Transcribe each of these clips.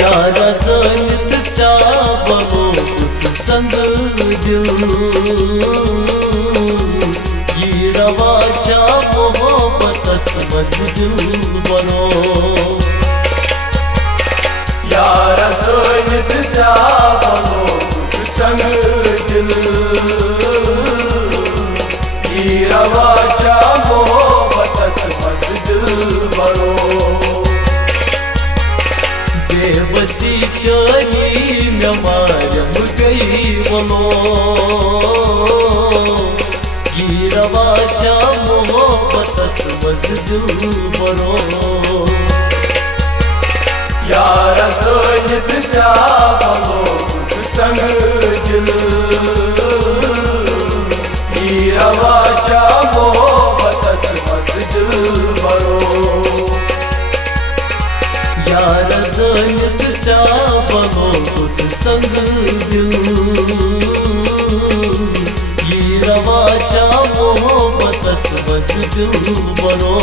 यारा जनितचा बघूत संग दिल गिरवाच्या मोहब्बतस मजदिल बरो यारा जनितचा बघूत संग दिल गिरवाच्या मोहब्बतस मजदिल बरो बेबसी चली में मारम गई वलो गिरवाच्या मोहब्बतस मजदिल बरो यारा जनितचा बघूत संग दिल गिरवाच्या मोहब्बतस मजदिल बरो यारा जनितचा बघूत संग दिल गिरवाच्या मोहब्बतस मजदिल बरो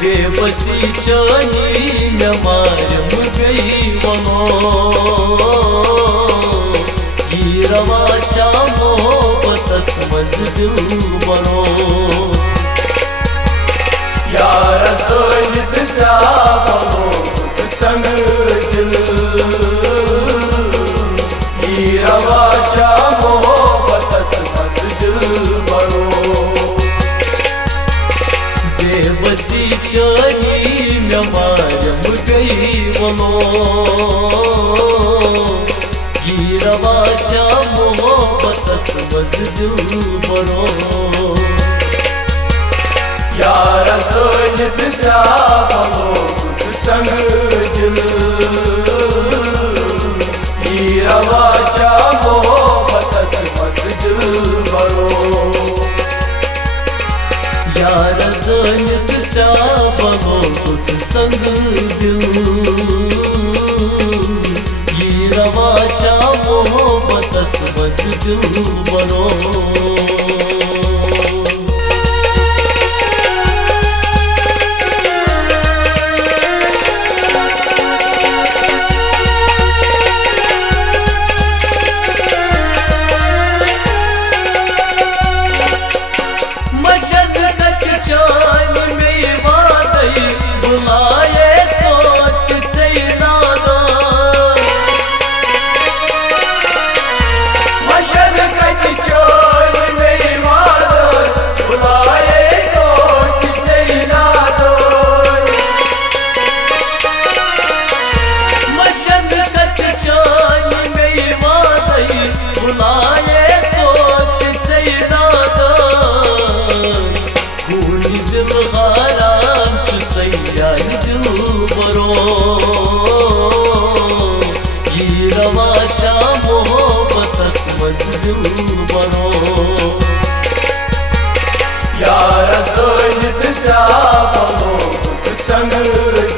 बेबसी चली में मारम गई वलो गिरवाच्या मोहब्बतस मजदिल बरो यारा जनितचा बघूत संग दिल गिरवाच्या मोहब्बतस मजदिल बरो बेबसी चली में मारम गई वलो गिरवाच्या मोहब्बतस मजदिल बरो यारा जनितचा बघूत संग दिल गिरवाच्या मोहब्बतस मजदिल बरो यारा जनितचा बघूत संग दिल गिरवाच्या मोहब्बतस मजदिल बरो गिरवाच्या मोहब्बतस मजदिल बरो यारा जनितचा बघूत संग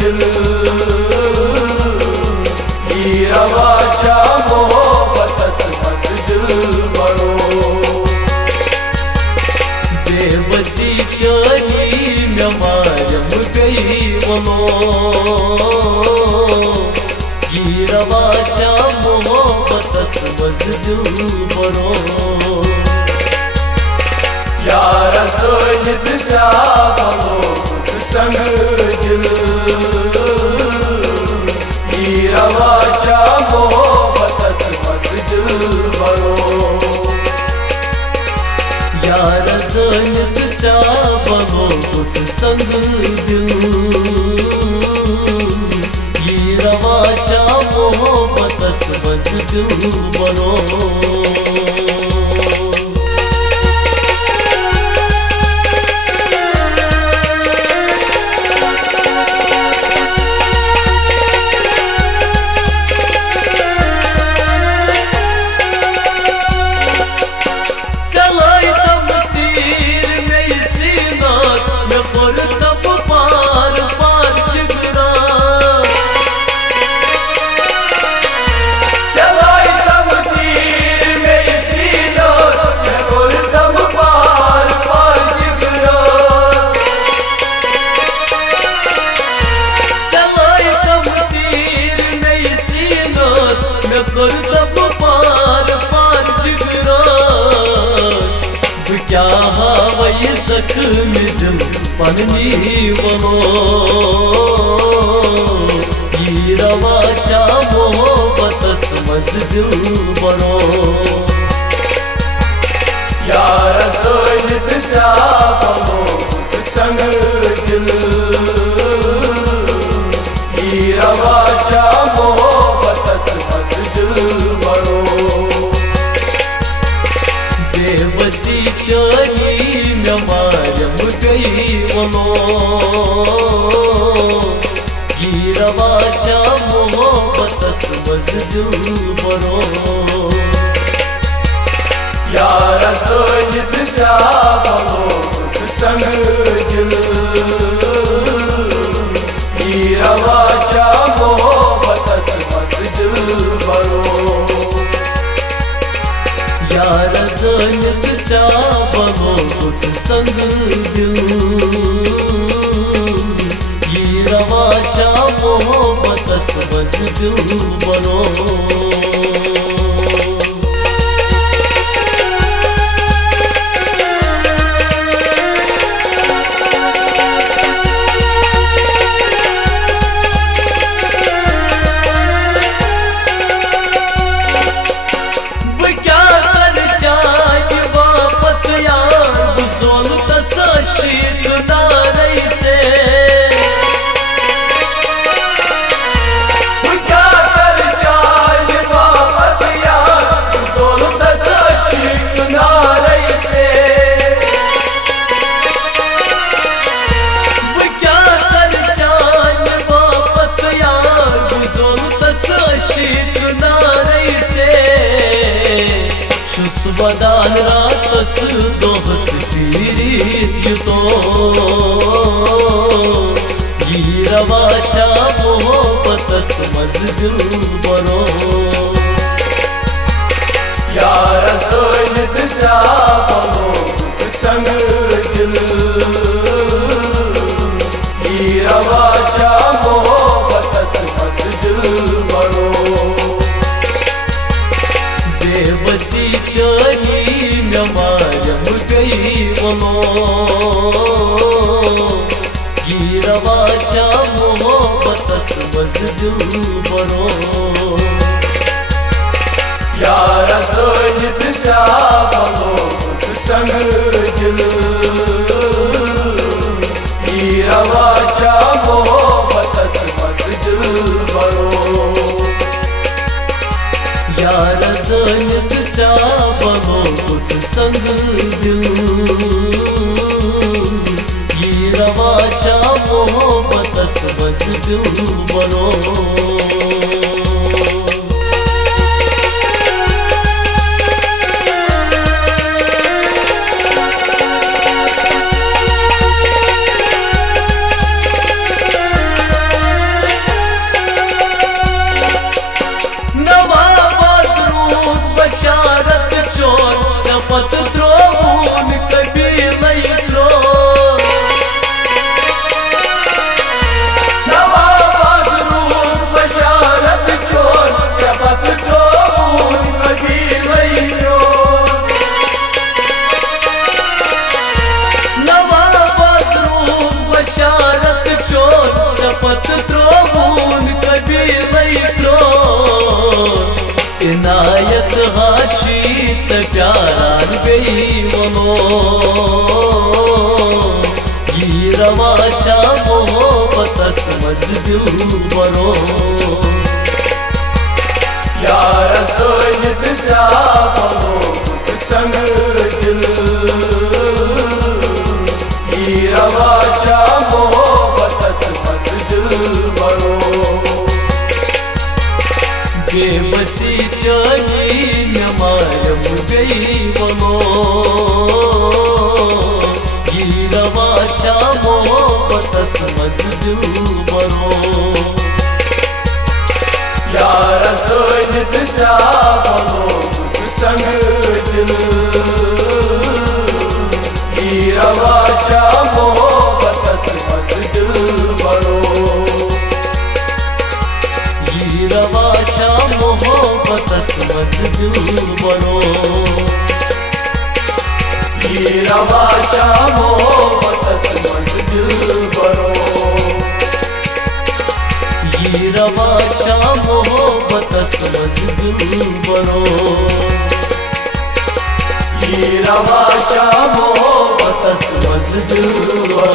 दिल गिरवाच्या मोहब्बतस मजदिल बरो बेबसी चली में मारम गई वलो गिरवाच्या मोहब्बतस मजदिल बरो यारा जनितचा बघूत संग दिल गिरवाच्या मोहब्बतस मजदिल बरो यारा जनितचा बघूत संग दिल मोहब्बतस मज दिल बरो क्या हवाई जख्म दिल पन्नी वलो ये रवाचा मोहब्बतस मज दिल बरो यार सोनित चावलो संग दिल ये रवाचा मोहब्बतस मज दिल बरो बेबसी चली मारम गई वलो गिरवाचा मोहब्बतस मज दिल बरो यार सोनित चावलो संग दिल गिरवाचा मोहब्बतस मज दिल बरो यार जनित चावलो संग दिल गिरवाचा मोहब्बतस मज दिल बरो वदान रातस दोहस फिरीत युतो ये रवाचा मोहब्बतस मज दिल बरो यार सोनित चावलो संग दिल ये रवाचा मोहब्बतस मज दिल बरो बेबसी चली मारम गई वलो गिरवाचा मोहब्बतस मज दिल बरो यार सोनित चावलो संग दिल ये रवाचा मोहब्बतस मज दिल बरो यार जनित चावलो संग दिल ये रवाचा मोहब्बतस मज दिल बरो बशारत चोर चपत द्रोहून कबीलई द्रो नवाब रूप बशारत चोर चपत द्रोहून कबीलई द्रो नवाब रूप बशारत चोर चपत द्रोहून कबीलई द्रो इनायत हाची प्यारान गई वलो ये रवाचा मोहब्बतस मज दिल बरो यार सोयीचा बरो संग दिल ही रवाच्या मोहबतस मज दिल बरो बेबसीच्या मायम गैवलो गिरवाच्या मोहबतस मज दिल बरो यार सोयीचा बरो संग दिल ही रवाच्या मोहबतस मज दिल बरो गिरवाच्या मोहबतस मज दिल बरो ही रवाच्या मोहबतस मज दिल बरो गिरवाच्या मोहबतस मज दिल बरो ही रवाच्या मोहबतस मज दिल बरो